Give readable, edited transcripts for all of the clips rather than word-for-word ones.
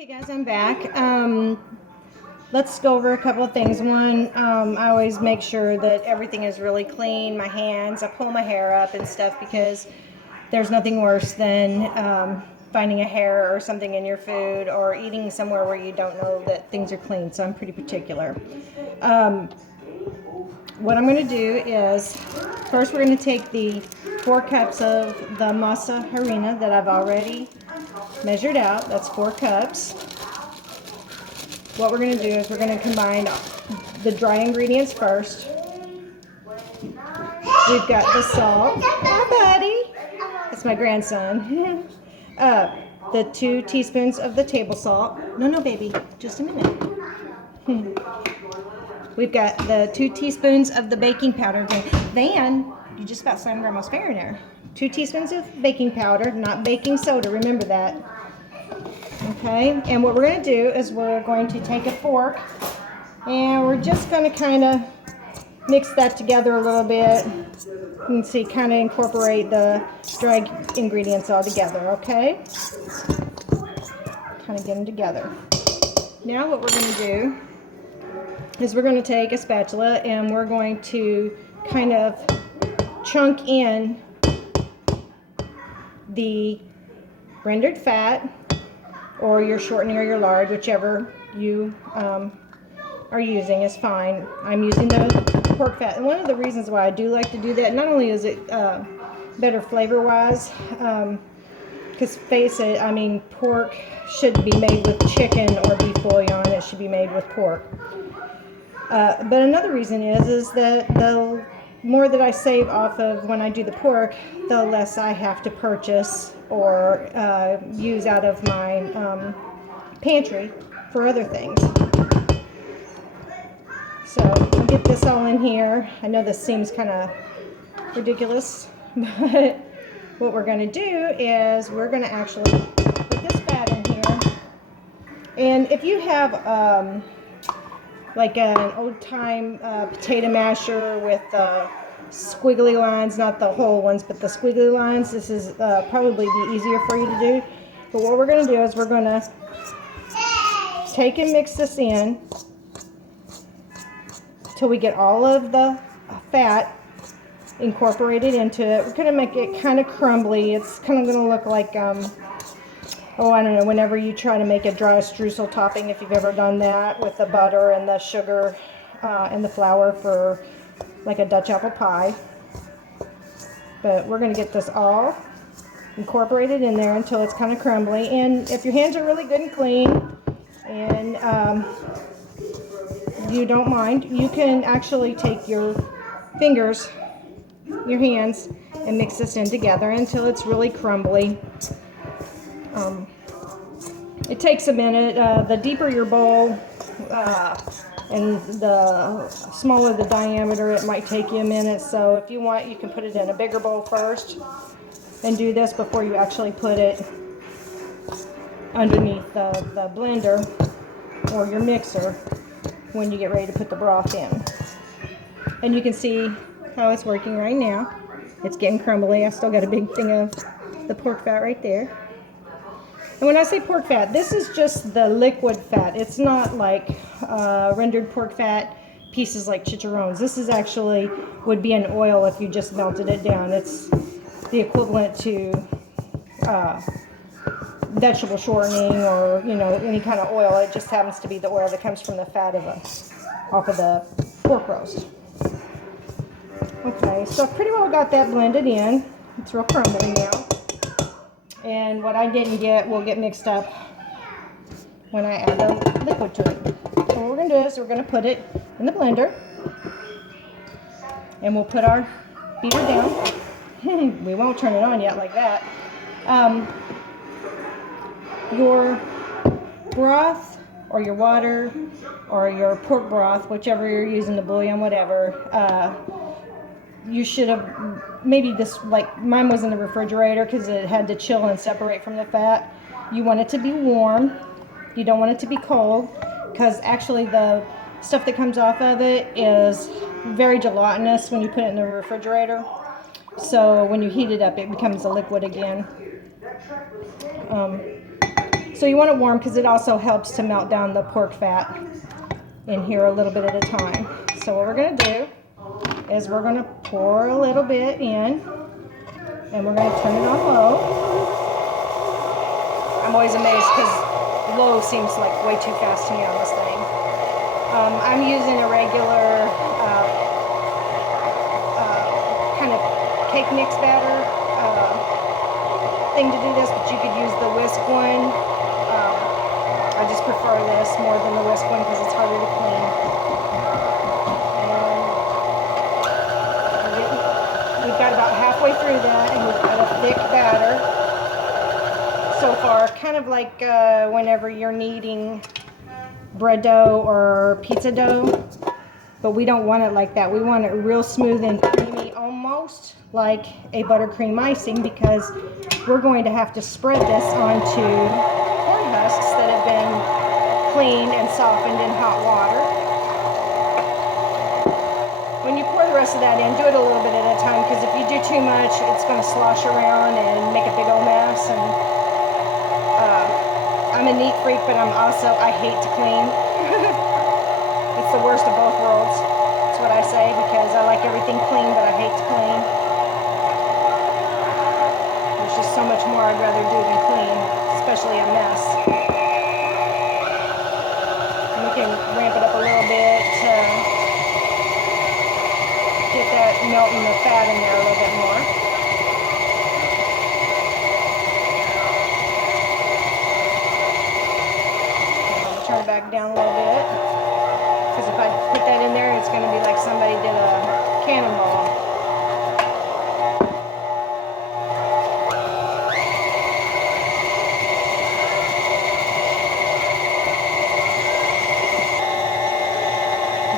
Okay guys, I'm back. Let's go over a couple of things. One, I always make sure that everything is really clean. My hands, I pull my hair up and stuff because there's nothing worse than finding a hair or something in your food or eating somewhere where you don't know that things are clean. So I'm pretty particular. What I'm going to do is, first we're going to take the 4 cups of the masa harina that I've already measured out. That's 4 cups. What we're going to do is we're going to combine the dry ingredients first. We've got the salt. Hi, buddy. That's my grandson. The 2 teaspoons of the table salt. No, baby. Just a minute. We've got the 2 teaspoons of the baking powder. Van, you just about slammed Grandma's finger in there. 2 teaspoons of baking powder, not baking soda. Remember that. Okay, and what we're going to do is we're going to take a fork and we're just going to kind of mix that together a little bit. You can see, kind of incorporate the dry ingredients all together, okay? Kind of get them together. Now what we're going to do is we're going to take a spatula and we're going to kind of chunk in the rendered fat, or your shortening or your lard, whichever you are using is fine. I'm using the pork fat. And one of the reasons why I do like to do that, not only is it better flavor-wise, because face it, I mean, pork shouldn't be made with chicken or beef bouillon. It should be made with pork. But another reason is that the more that I save off of when I do the pork, the less I have to purchase or use out of my pantry for other things. So I'll get this all in here. I know this seems kind of ridiculous, but what we're going to do is we're going to actually put this fat in here. And if you have like an old-time potato masher with squiggly lines, not the whole ones, but the squiggly lines, this is probably be easier for you to do. But what we're going to do is we're going to take and mix this in till we get all of the fat incorporated into it. We're going to make it kind of crumbly. It's kind of going to look like oh, I don't know, whenever you try to make a dry streusel topping, if you've ever done that with the butter and the sugar and the flour for like a Dutch apple pie. But we're going to get this all incorporated in there until it's kind of crumbly. And if your hands are really good and clean and you don't mind, you can actually take your fingers, your hands, and mix this in together until it's really crumbly. It takes a minute. The deeper your bowl and the smaller the diameter, it might take you a minute. So if you want, you can put it in a bigger bowl first and do this before you actually put it underneath the blender or your mixer when you get ready to put the broth in. And you can see how it's working right now. It's getting crumbly. I still got a big thing of the pork fat right there. And when I say pork fat, this is just the liquid fat. It's not like rendered pork fat pieces like chicharrones. This is actually would be an oil if you just melted it down. It's the equivalent to vegetable shortening or, you know, any kind of oil. It just happens to be the oil that comes from the fat off of the pork roast. Okay, so I've pretty well got that blended in. It's real crumbly now. And what I didn't get will get mixed up when I add the liquid to it. So what we're going to do is we're going to put it in the blender. And we'll put our beater down. We won't turn it on yet like that. Your broth or your water or your pork broth, whichever you're using, the bouillon, whatever, you should have, maybe this, like mine was in the refrigerator because it had to chill and separate from the fat. You want it to be warm. You don't want it to be cold because actually the stuff that comes off of it is very gelatinous when you put it in the refrigerator. So when you heat it up, it becomes a liquid again. So you want it warm because it also helps to melt down the pork fat in here a little bit at a time. So what we're going to do is we're going to pour a little bit in, and we're going to turn it on low. I'm always amazed because low seems like way too fast to me on this thing. I'm using a regular kind of cake mix batter thing to do this, but you could use the whisk one. I just prefer this more than the whisk one because it's harder to clean. And we've got about halfway through that, and we've got a thick batter so far, kind of like whenever you're kneading bread dough or pizza dough, but we don't want it like that. We want it real smooth and creamy, almost like a buttercream icing, because we're going to have to spread this onto corn husks that have been cleaned and softened in hot water. When you pour the rest of that in, do it a little bit at a time, because if you do too much, it's going to slosh around and make a big old mess. And I'm a neat freak, but I hate to clean. It's the worst of both worlds. That's what I say, because I like everything clean, but I hate to clean. There's just so much more I'd rather do than clean, especially a mess. And we can ramp it up a little bit to get that melting the fat in there a little bit more. Turn it back down a little bit, because if I put that in there, it's going to be like somebody did a cannonball.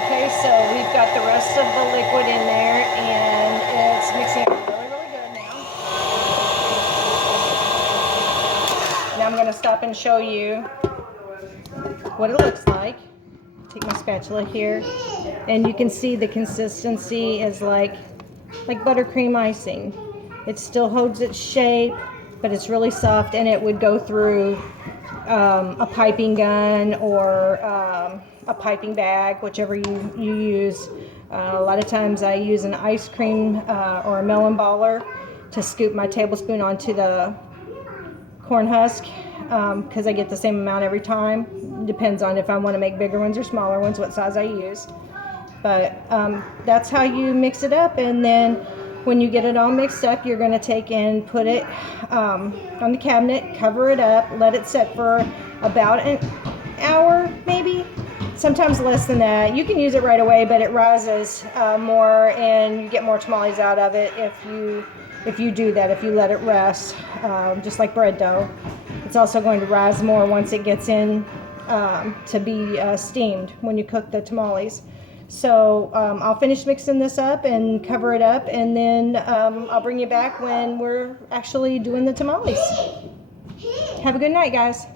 Okay, so we've got the rest of the liquid in there, and it's mixing up really, really good now. Now I'm going to stop and show you what it looks like. Take my spatula here, and you can see the consistency is like buttercream icing. It still holds its shape, but it's really soft, and it would go through a piping gun or a piping bag, whichever you use. A lot of times I use an ice cream or a melon baller to scoop my tablespoon onto the corn husk, because I get the same amount every time. Depends on if I want to make bigger ones or smaller ones, what size I use. But that's how you mix it up, and then when you get it all mixed up, you're going to take and put it on the cabinet, cover it up, let it set for about an hour, maybe, sometimes less than that. You can use it right away, but it rises more, and you get more tamales out of it if you do that, if you let it rest, just like bread dough. It's also going to rise more once it gets in to be steamed when you cook the tamales. So I'll finish mixing this up and cover it up, and then I'll bring you back when we're actually doing the tamales. Have a good night, guys.